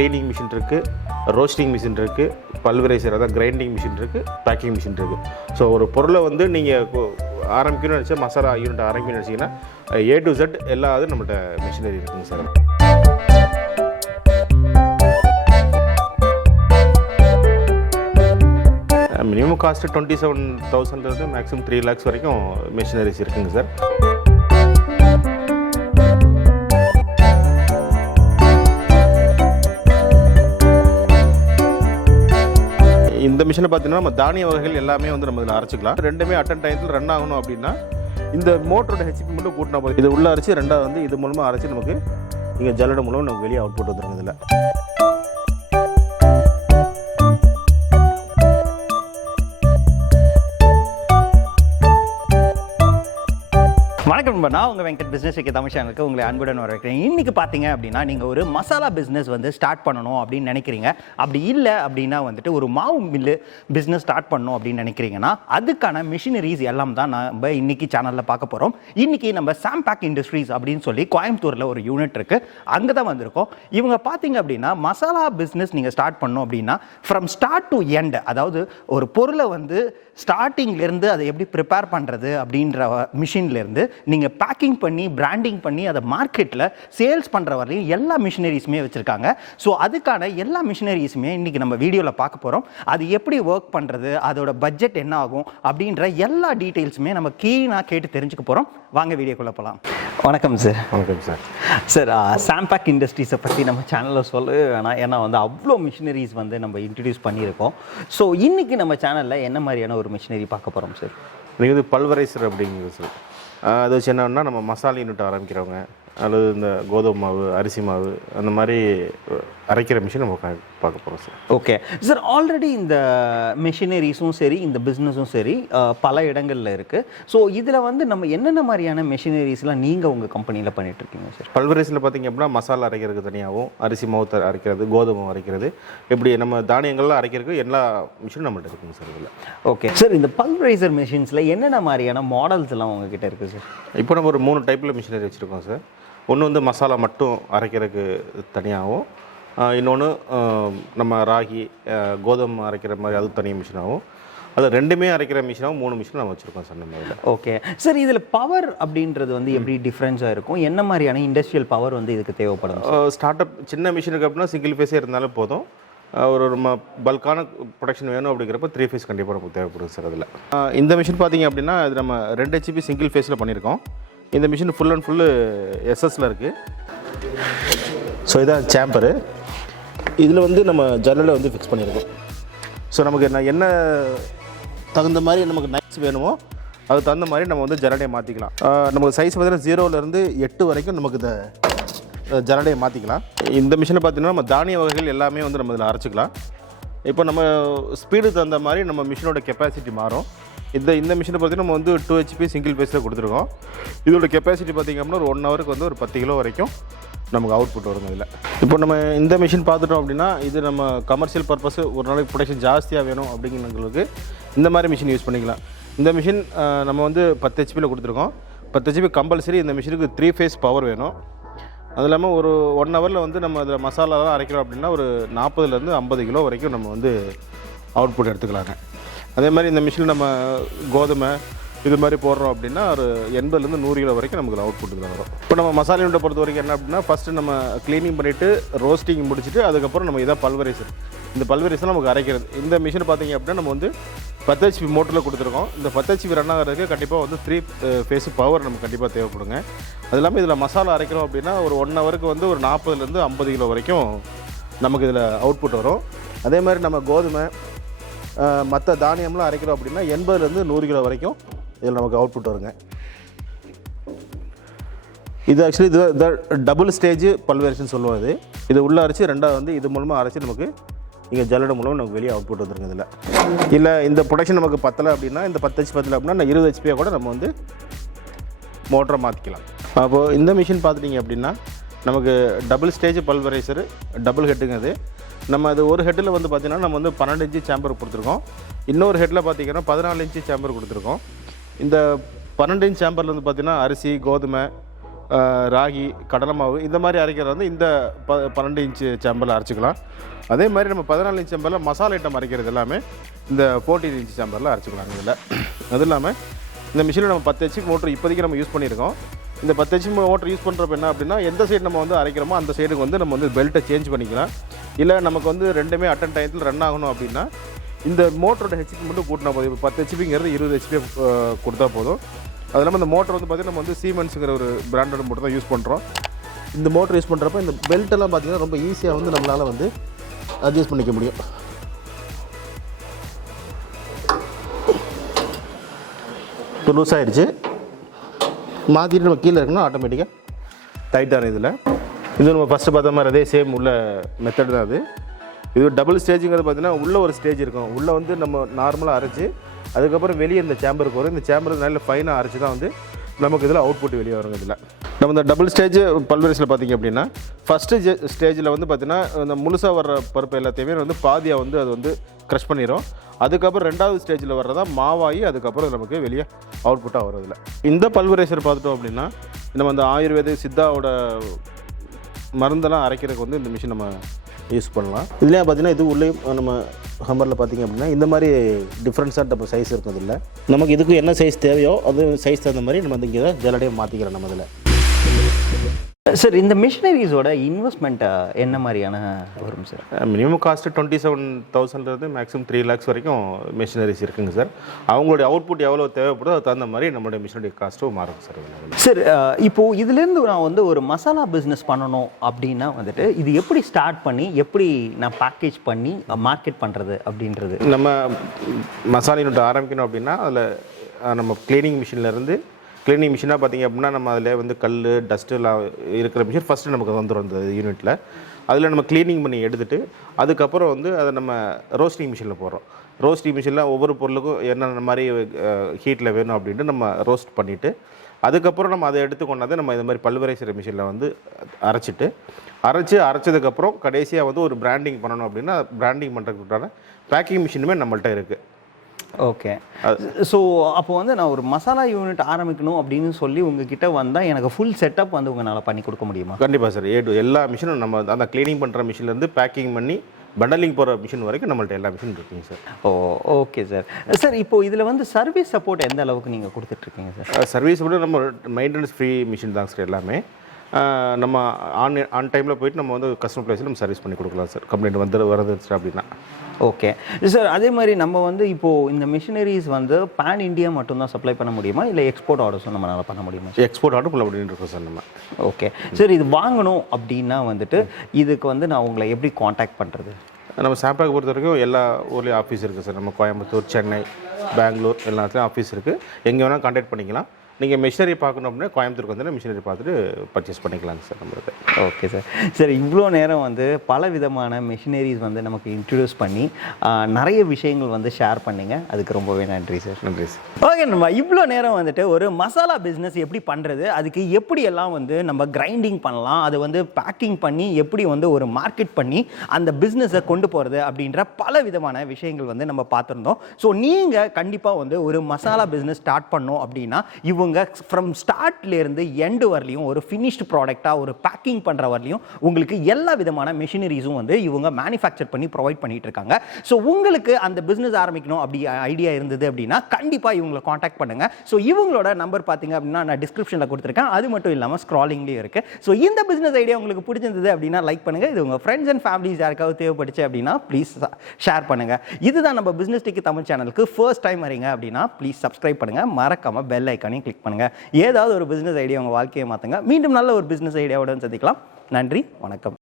Cleaning machine இருக்குது, roasting machine இருக்குது, pulveriser அதாவது கிரைண்டிங் மிஷின் இருக்குது, பேக்கிங் மிஷின் இருக்குது. ஸோ ஒரு பொருளை வந்து நீங்கள் ஆரம்பிக்கணும்னு நினச்சா மசாலா யூனிட் ஆரம்பிக்கணும்னு நினச்சிங்கன்னா A to Z எல்லா இதுவும் நம்மள்ட்ட மிஷினரி இருக்குங்க sir. Minimum cost 27,000 maximum 3 lakhs வரைக்கும் மிஷினரிஸ் இருக்குங்க சார். இந்த மிஷினை பார்த்தீங்கன்னா நம்ம தானிய வகைகள் எல்லாமே வந்து நம்ம இதில் அரைச்சிக்கலாம். ரெண்டுமே அட்டன் டைத்தில் ரன் ஆகணும் அப்படின்னா இந்த மோட்டரோட ஹெச்பி மட்டும் கூட்டினா போதும். இது உள்ளே அரைச்சி ரெண்டாவது வந்து இது மூலமாக அரைச்சி நமக்கு இங்கே ஜல்லடை மூலம் நமக்கு வெளியே அவுட்புட் வந்துருங்க. இதில் வணக்கம் நண்பா, நான் உங்கள் வெங்கட் பிஸ்னஸ் தமிழ் சேனலுக்கு உங்களை அன்புடன் வரவேற்கிறேன். இன்றைக்கி பார்த்தீங்க அப்படின்னா நீங்கள் ஒரு மசாலா பிஸ்னஸ் வந்து ஸ்டார்ட் பண்ணணும் அப்படின்னு நினைக்கிறீங்க. அப்படி இல்லை அப்படின்னா வந்துட்டு ஒரு மாவு மில்லு பிஸ்னஸ் ஸ்டார்ட் பண்ணணும் அப்படின்னு நினைக்கிறீங்கன்னா அதுக்கான மிஷினரிஸ் எல்லாம் தான் நம்ம இன்றைக்கி சேனலில் பார்க்க போகிறோம். இன்றைக்கி நம்ம சாம்பாக் இண்டஸ்ட்ரீஸ் அப்படின்னு சொல்லி கோயம்புத்தூரில் ஒரு யூனிட் இருக்குது, அங்கே தான் வந்திருக்கோம். இவங்க பார்த்தீங்க அப்படின்னா மசாலா பிஸ்னஸ் நீங்கள் ஸ்டார்ட் பண்ணணும் அப்படின்னா ஃப்ரம் ஸ்டார்ட் டு எண்ட், அதாவது ஒரு பொருளை வந்து ஸ்டார்டிங்லேருந்து அதை எப்படி ப்ரிப்பேர் பண்ணுறது அப்படின்ற மிஷின்லேருந்து நீங்கள் பேக்கிங் பண்ணி பிராண்டிங் பண்ணி அதை மார்க்கெட்டில் சேல்ஸ் பண்ணுற வரையும் எல்லா மிஷினரிஸுமே வச்சுருக்காங்க. ஸோ அதுக்கான எல்லா மிஷினரிஸுமே இன்றைக்கி நம்ம வீடியோவில் பார்க்க போகிறோம். அது எப்படி ஒர்க் பண்ணுறது, அதோட பட்ஜெட் என்ன ஆகும் அப்படின்ற எல்லா டீட்டெயில்ஸுமே நம்ம கீழாக கேட்டு தெரிஞ்சுக்க போகிறோம். வாங்க வீடியோக்குள்ளே போகலாம். வணக்கம் சார். வணக்கம் சார். சார், சாம்பாக் இண்டஸ்ட்ரீஸை பற்றி நம்ம சேனலில் சொல்லவே வேணாம், ஏன்னா வந்து அவ்வளோ மிஷினரிஸ் வந்து நம்ம இன்ட்ரடியூஸ் பண்ணியிருக்கோம். ஸோ இன்றைக்கி நம்ம சேனலில் என்ன மாதிரியான ஒரு மிஷினரி பார்க்க போகிறோம் சார்? நீங்கள் வந்து பல்வரைசர் அப்படிங்கிறது சார். அது வச்சு என்னன்னா நம்ம மசாலா யூனிட் ஆரம்பிக்கிறவங்க அல்லது இந்த கோதுமை மாவு, அரிசி மாவு அந்த மாதிரி அரைக்கிற மிஷின் நம்ம பார்க்க போகிறோம் சார். ஓகே சார், ஆல்ரெடி இந்த மிஷினரிஸும் சரி இந்த பிஸ்னஸும் சரி பல இடங்களில் இருக்குது. ஸோ இதில் வந்து நம்ம என்னென்ன மாதிரியான மிஷினரிஸ்லாம் நீங்கள் உங்கள் கம்பெனியில் பண்ணிகிட்ருக்கீங்க சார்? பல்வரைஸில் பார்த்திங்க அப்படின்னா மசாலா அரைக்கிறதுக்கு தனியாகவும், அரிசி மாவு அரைக்கிறது, கோதுமை அரைக்கிறது, இப்படி நம்ம தானியங்கள்லாம் அரைக்கிறதுக்கு எல்லா மிஷினும் நம்மகிட்ட இருக்குங்க சார் இதில். ஓகே சார், இந்த பல்வரைசர் மிஷின்ஸில் என்னென்ன மாதிரியான மாடல்ஸ் எல்லாம் உங்ககிட்ட இருக்குது சார்? இப்போ நம்ம ஒரு 3 டைப்பில் மிஷினரி வச்சுருக்கோம் சார். ஒன்று வந்து மசாலா மட்டும் அரைக்கிறதுக்கு தனியாகவும், இன்னொன்று நம்ம ராகி கோதுமை அரைக்கிற மாதிரி அது தனி மிஷினாகவும், அது ரெண்டுமே அரைக்கிற மிஷினாகவும் 3 மிஷின் நம்ம வச்சுருக்கோம் சார் நம்ம இதில். ஓகே சார், இதில் பவர் அப்படின்றது வந்து எப்படி டிஃப்ரென்ஸாக இருக்கும்? என்ன மாதிரியான இண்டஸ்ட்ரியல் பவர் வந்து இதுக்கு தேவைப்படும்? ஸ்டார்ட் அப் சின்ன மிஷினுக்கு அப்படின்னா சிங்கிள் ஃபேஸே இருந்தாலும் போதும். ஒரு நம்ம பல்கான ப்ரொடக்ஷன் வேணும் அப்படிங்கிறப்ப 3 ஃபேஸ் கண்டிப்பாக நமக்கு தேவைப்படுது சார் அதில். இந்த மிஷின் பார்த்திங்க அப்படின்னா இது நம்ம 2 HP சிங்கிள் ஃபேஸில் பண்ணியிருக்கோம். இந்த மிஷின் ஃபுல் அண்ட் ஃபுல்லு எஸ்எஸ்ல இருக்குது. ஸோ இதான் சேம்பரு. இதில் வந்து நம்ம ஜன்னலை வந்து ஃபிக்ஸ் பண்ணியிருக்கோம். ஸோ நமக்கு என்ன தகுந்த மாதிரி நமக்கு நைஸ் வேணுமோ அதுக்கு தகுந்த மாதிரி நம்ம வந்து ஜன்னலையை மாற்றிக்கலாம். நமக்கு சைஸ் பார்த்தீங்கன்னா 0லேருந்து 8 வரைக்கும் நமக்கு இந்த ஜன்னலையை மாற்றிக்கலாம். இந்த மிஷினை பார்த்தீங்கன்னா நம்ம தானிய வகைகள் எல்லாமே வந்து நம்ம இதில் அரைச்சிக்கலாம். இப்போ நம்ம ஸ்பீடுக்கு தகுந்த மாதிரி நம்ம மிஷினோட கெப்பாசிட்டி மாறும். இந்த மிஷினை பார்த்தீங்கன்னா நம்ம வந்து 2 HP சிங்கிள் ஃபேஸில் கொடுத்துருக்கோம். இதோட கெப்பாசிட்டி பார்த்திங்க அப்படின்னா ஒரு 1 ஹவருக்கு வந்து ஒரு 10 கிலோ வரைக்கும் நமக்கு அவுட்புட் வருங்க இதில். இப்போ நம்ம இந்த மிஷின் பார்த்துட்டோம் அப்படின்னா இது நம்ம கமர்ஷியல் பர்பஸ் ஒரு நாளைக்கு ப்ரொடக்ஷன் ஜாஸ்தியாக வேணும் அப்படிங்கிறவங்களுக்கு இந்த மாதிரி மிஷின் யூஸ் பண்ணிக்கலாம். இந்த மிஷின் நம்ம வந்து 10 HPயில் கொடுத்துருக்கோம். 10 HP கம்பல்சரி இந்த மிஷினுக்கு 3 ஃபேஸ் பவர் வேணும். அது இல்லாமல் ஒரு 1 ஹவரில் வந்து நம்ம அதில் மசாலாலாம் அரைக்கிறோம் அப்படின்னா ஒரு 40லேருந்து 50 கிலோ வரைக்கும் நம்ம வந்து அவுட்புட் எடுத்துக்கலாங்க. அதே மாதிரி இந்த மிஷினில் நம்ம கோதுமை இது மாதிரி போடுறோம் அப்படின்னா ஒரு 80லேருந்து 100 கிலோ வரைக்கும் நமக்கு அவுட்புட் தான் வரும். இப்போ நம்ம மசாலா யூனிட்டை பொறுத்த வரைக்கும் என்ன அப்படின்னா ஃபஸ்ட்டு நம்ம க்ளீனிங் பண்ணிவிட்டு ரோஸ்டிங் முடிச்சுட்டு அதுக்கப்புறம் நம்ம இதான் பல்வரைசர். இந்த பல்வரைசர் நமக்கு அரைக்கிறது. இந்த மிஷின் பார்த்திங்க அப்படின்னா நம்ம வந்து 10 HP மோட்டரில் கொடுத்துருக்கோம். இந்த 10 HP ரன் ஆகிறதுக்கு கண்டிப்பாக வந்து 3 ஃபேஸ் பவர் நமக்கு கண்டிப்பாக தேவைப்படுங்க. அது இல்லாமல் இதில் மசாலா அரைக்கிறோம் அப்படின்னா ஒரு 1 ஹவருக்கு வந்து ஒரு 40லேருந்து 50 கிலோ வரைக்கும் நமக்கு இதில் அவுட்புட் வரும். அதே மாதிரி நம்ம கோதுமை மற்ற தானியம்லாம் அரைக்கிறோம் அப்படின்னா 80லேருந்து 100 கிலோ வரைக்கும் இதில் நமக்கு அவுட்புட் வருங்க. இது ஆக்சுவலி இது டபுள் ஸ்டேஜ் பல்வரைசர்னு சொல்லுவாது. இது உள்ளே அரைச்சி ரெண்டாவது வந்து இது மூலமாக அரைச்சி நமக்கு இங்கே ஜல்லடை மூலமாக நமக்கு வெளியே அவுட்புட் வந்துருங்க இதில். இல்லை இந்த ப்ரொடக்ஷன் நமக்கு பத்தலை அப்படின்னா இந்த 10 HP பத்தலை அப்படின்னா 20 HP கூட நம்ம வந்து மோட்டரை மாற்றிக்கலாம். அப்போது இந்த மிஷின் பார்த்துட்டிங்க அப்படின்னா நமக்கு டபுள் ஸ்டேஜ் பல்வரைசர், டபுள் ஹெட்டுங்க. அது நம்ம அது ஒரு ஹெட்டில் வந்து பார்த்திங்கன்னா நம்ம வந்து 12 இன்ச்சு சேம்பர் கொடுத்துருக்கோம். இன்னொரு ஹெட்டில் பார்த்திங்கன்னா 14 இன்ச்சு சேம்பர் கொடுத்துருக்கோம். இந்த 12 இன்ச் சேம்பரில் வந்து பார்த்திங்கன்னா அரிசி, கோதுமை, ராகி, கடலை மாவு இந்த மாதிரி அரைக்கிறது வந்து இந்த 12 இன்ச்சு சேம்பரில் அரைச்சிக்கலாம். அதே மாதிரி நம்ம 14 இன்ச் சேம்பரில் மசாலா ஐட்டம் அரைக்கிறது எல்லாமே இந்த 14 இன்ச் சேம்பரில் அரைச்சிக்கலாம். இதில் அதுவும் இல்லாமல் இந்த மிஷினில் நம்ம 10 ஹெச்பி மோட்டர் இப்போதைக்கு நம்ம யூஸ் பண்ணியிருக்கோம். இந்த 10 ஹெச்பி மோட்டர் யூஸ் பண்ணுறப்ப என்ன அப்படின்னா, எந்த சைடு நம்ம வந்து அரைக்கிறோமோ அந்த சைடுக்கு வந்து நம்ம வந்து பெல்ட்டை சேஞ்ச் பண்ணிக்கலாம். இல்லை நமக்கு வந்து ரெண்டுமே அட்டன் டயத்தில் ரன் ஆகணும் அப்படின்னா இந்த மோட்டரோட ஹெச்பி மட்டும் கூட்டினா போதும். இப்போ 10 ஹெச்பிங்கிறது 20 ஹெச்பி கொடுத்தா போதும். அது இல்லாமல் இந்த மோட்டர் வந்து பார்த்திங்கன்னா நம்ம வந்து சீமென்ஸுங்கிற ஒரு பிராண்டோட மோட்டர் தான் யூஸ் பண்ணுறோம். இந்த மோட்டர் யூஸ் பண்ணுறப்ப இந்த பெல்ட்டெல்லாம் பார்த்திங்கன்னா ரொம்ப ஈஸியாக வந்து நம்மளால் வந்து அட்ஜஸ்ட் பண்ணிக்க முடியும். இப்போ லூஸ் ஆகிடுச்சு, மாற்றிட்டு நம்ம கீழே இருக்கணும், ஆட்டோமேட்டிக்காக டைட்டான இதில். இது நம்ம ஃபஸ்ட்டு பார்த்த மாதிரி அதே சேம் உள்ள மெத்தட் தான் அது. இது டபுள் ஸ்டேஜுங்கிறது பார்த்திங்கன்னா உள்ளே ஒரு ஸ்டேஜ் இருக்கும். உள்ளே வந்து நம்ம நார்மலாக அரைச்சி அதுக்கப்புறம் வெளியே இந்த சேம்பருக்கு வரும். இந்த சேம்பருக்கு நல்ல ஃபைனாக அரைச்சி தான் வந்து நமக்கு இதில் அவுட்புட் வெளியே வருங்க. இதில் நம்ம இந்த டபுள் ஸ்டேஜ் பல்வரைஸில் பார்த்திங்க அப்படின்னா ஃபஸ்ட்டு ஸ்டேஜில் வந்து பார்த்திங்கன்னா இந்த முழுசாக வர்ற பருப்பு எல்லாத்தையுமே வந்து பாதியாக வந்து அது வந்து க்ரஷ் பண்ணிடும். அதுக்கப்புறம் ரெண்டாவது ஸ்டேஜில் வர்றதா மாவாகி அதுக்கப்புறம் நமக்கு வெளியே அவுட்புட்டாக வரும். இதில் இந்த பல்வரைசர் பார்த்துட்டோம் அப்படின்னா நம்ம அந்த ஆயுர்வேத சித்தாவோட மருந்தெல்லாம் அரைக்கிறதுக்கு வந்து இந்த மிஷின் நம்ம யூஸ் பண்ணலாம். இதுலேயே பார்த்தீங்கன்னா இது உள்ளே நம்ம ஹம்மரில் பார்த்திங்க அப்படின்னா இந்த மாதிரி டிஃப்ரென்ஸாக நம்ம சைஸ் இருக்கும். இதில் நமக்கு இதுக்கு என்ன சைஸ் தேவையோ அது சைஸ் தகுந்த மாதிரி நம்ம வந்து இங்கே ஜல்லடையை மாற்றிக்கிறோம் நம்ம இதில். சார் இந்த மிஷினரிஸோட இன்வெஸ்ட்மெண்ட் என்ன மாதிரியான வரும் sir? Minimum cost 27,000 maximum 3 lakhs வரைக்கும் மிஷினரிஸ் இருக்குங்க சார். அவங்களுடைய அவுட்புட் எவ்வளோ தேவைப்படுதோ அது தகுந்த மாதிரி நம்மளுடைய மிஷினரி காஸ்ட்டும் மாறும் சார். சார் இப்போது இதுலேருந்து நான் வந்து ஒரு மசாலா பிஸ்னஸ் பண்ணணும் அப்படின்னா வந்துட்டு இது எப்படி ஸ்டார்ட் பண்ணி எப்படி நான் பேக்கேஜ் பண்ணி மார்க்கெட் பண்ணுறது அப்படின்றது? நம்ம மசாலா யூனிட் ஆரம்பிக்கணும் அப்படின்னா அதில் நம்ம கிளீனிங் மிஷின்லேருந்து கிளீனிங் மிஷினாக பார்த்திங்க அப்படின்னா நம்ம அதில் வந்து கல் டஸ்ட்டுலாம் இருக்கிற மிஷின் ஃபஸ்ட்டு நமக்கு வந்துடும் அந்த யூனிட்டில். அதில் நம்ம க்ளீனிங் பண்ணி எடுத்துகிட்டு அதுக்கப்புறம் வந்து அதை நம்ம ரோஸ்டிங் மிஷினில் போடுறோம். ரோஸ்டிங் மிஷினில் ஒவ்வொரு பொருளுக்கும் என்னென்ன மாதிரி ஹீட்டில் வேணும் அப்படின்ட்டு நம்ம ரோஸ்ட் பண்ணிவிட்டு அதுக்கப்புறம் நம்ம அதை எடுத்து கொண்டாந்து நம்ம இது மாதிரி பல்வரைசர் மிஷினில் வந்து அரைச்சதுக்கப்புறம் கடைசியாக வந்து ஒரு பிராண்டிங் பண்ணணும் அப்படின்னா பிராண்டிங் பண்ணுறதுக்கான பேக்கிங் மிஷினுமே நம்மள்கிட்ட இருக்குது. ஓகே. ஸோ அப்போ வந்து நான் ஒரு மசாலா யூனிட் ஆரம்பிக்கணும் அப்படின்னு சொல்லி உங்ககிட்ட வந்தால் எனக்கு ஃபுல் செட்டப் வந்து உங்களால் பண்ணி கொடுக்க முடியுமா? கண்டிப்பாக சார். எல்லா மிஷினும் நம்ம அந்த க்ளீனிங் பண்ணுற மிஷின்லேருந்து பேக்கிங் பண்ணி பண்டலிங் போகிற மிஷின் வரைக்கும் நம்மள்ட்ட எல்லா மிஷின் இருக்குங்க சார். Okay sir. சார் இப்போது இதில் வந்து சர்வீஸ் சப்போர்ட் எந்த அளவுக்கு நீங்கள் கொடுத்துட்ருக்கீங்க சார்? சர்வீஸ் கூட நம்ம மெயின்டெனன்ஸ் ஃப்ரீ மிஷின் தான் சார் எல்லாமே. நம்ம ஆன் டைமில் போயிட்டு நம்ம வந்து கஸ்டமர் ப்ளேஸில் நம்ம சர்வீஸ் பண்ணி கொடுக்கலாம் சார், கம்ப்ளைண்ட் வரதுச்சு அப்படின்னா. Okay sir. அதே மாதிரி நம்ம வந்து இப்போது இந்த மிஷினரிஸ் வந்து பேன் இண்டியா மட்டும்தான் சப்ளை பண்ண முடியுமா இல்லை எக்ஸ்போர்ட் ஆர்டர்ஸும் நம்மளால் பண்ண முடியுமா? எக்ஸ்போர்ட் ஆர்டர் பண்ண அப்படின்னு இருக்கோம் சார் நம்ம. Okay sir. இது வாங்கணும் அப்படின்னா வந்துட்டு இதுக்கு வந்து நான் உங்களை எப்படி காண்டாக்ட் பண்ணுறது? நம்ம சாம்பாக் பொறுத்த வரைக்கும் எல்லா ஊர்லேயும் ஆஃபீஸ் இருக்குது சார். நம்ம கோயம்புத்தூர், சென்னை, பெங்களூர் எல்லாத்துலேயும் ஆஃபீஸ் இருக்குது. எங்கே வேணால் காண்டாக்ட் பண்ணிக்கலாம். நீங்கள் மிஷினரி பார்க்கணும் அப்படின்னா கோயம்புத்தூருக்கு வந்து மிஷினரி பார்த்துட்டு பர்ச்சேஸ் பண்ணிக்கலாங்க சார் நம்மளுக்கு. Okay sir. சார் இவ்வளோ நேரம் வந்து பல விதமான மிஷினரிஸ் வந்து நமக்கு இன்ட்ரடியூஸ் பண்ணி நிறைய விஷயங்கள் வந்து ஷேர் பண்ணிங்க. அதுக்கு ரொம்பவே நன்றி சார். நன்றி சார். ஓகே. நம்ம இவ்வளோ நேரம் வந்துட்டு ஒரு மசாலா பிஸ்னஸ் எப்படி பண்ணுறது, அதுக்கு எப்படி எல்லாம் வந்து நம்ம கிரைண்டிங் பண்ணலாம், அது வந்து பேக்கிங் பண்ணி எப்படி வந்து ஒரு மார்க்கெட் பண்ணி அந்த பிஸ்னஸை கொண்டு போகிறது அப்படின்ற பல விதமான விஷயங்கள் வந்து நம்ம பார்த்துருந்தோம். ஸோ நீங்கள் கண்டிப்பாக வந்து ஒரு மசாலா பிஸ்னஸ் ஸ்டார்ட் பண்ணோம் அப்படின்னா இவங்க ஃப்ரம் ஸ்டார்ட்லேருந்து எண்டு வரலையும் ஒரு ஃபினிஷ்டு ப்ராடக்டாக ஒரு பேக்கிங் பண்ணுற வரலையும் உங்களுக்கு எல்லா விதமான மிஷினரிஸும் வந்து இவங்க மேனுஃபேக்சர் பண்ணி ப்ரொவைட் பண்ணிட்டு இருக்காங்க. ஸோ உங்களுக்கு அந்த பிஸ்னஸ் ஆரம்பிக்கணும் அப்படி ஐடியா இருந்தது அப்படின்னா கண்டிப்பாக இவங்களை காண்டாக்ட் பண்ணுங்க. ஸோ இவங்களோட நம்பர் பார்த்தீங்க அப்படின்னா நான் டிஸ்கிரிப்ஷனில் கொடுத்துருக்கேன். அது மட்டும் இல்லாமல் ஸ்க்ராலிங்லேயும் இருக்குது. ஸோ இந்த பிஸ்னஸ் ஐடியா உங்களுக்கு பிடிச்சிருந்தது அப்படின்னா லைக் பண்ணுங்கள். இது உங்கள் ஃப்ரெண்ட்ஸ் அண்ட் ஃபேமிலிஸ் யாருக்காவது தேவைப்படுச்சு அப்படின்னா ப்ளீஸ் ஷேர் பண்ணுங்கள். இதுதான் நம்ம பிஸ்னஸ் டெக்கி தமிழ் சேனலுக்கு ஃபர்ஸ்ட் டைம் வரீங்க அப்படின்னா ப்ளீஸ் சப்ஸ்கிரைப் பண்ணுங்கள். மறக்காமல் பெல் ஐக்கானையும் கிளிக் பண்ணுங்க. ஏதாவது ஒரு பிசினஸ் ஐடியா உங்க வாழ்க்கையை மாத்துங்க. மீண்டும் நல்ல ஒரு பிசினஸ் ஐடியாவுடன் சந்திக்கலாம். நன்றி, வணக்கம்.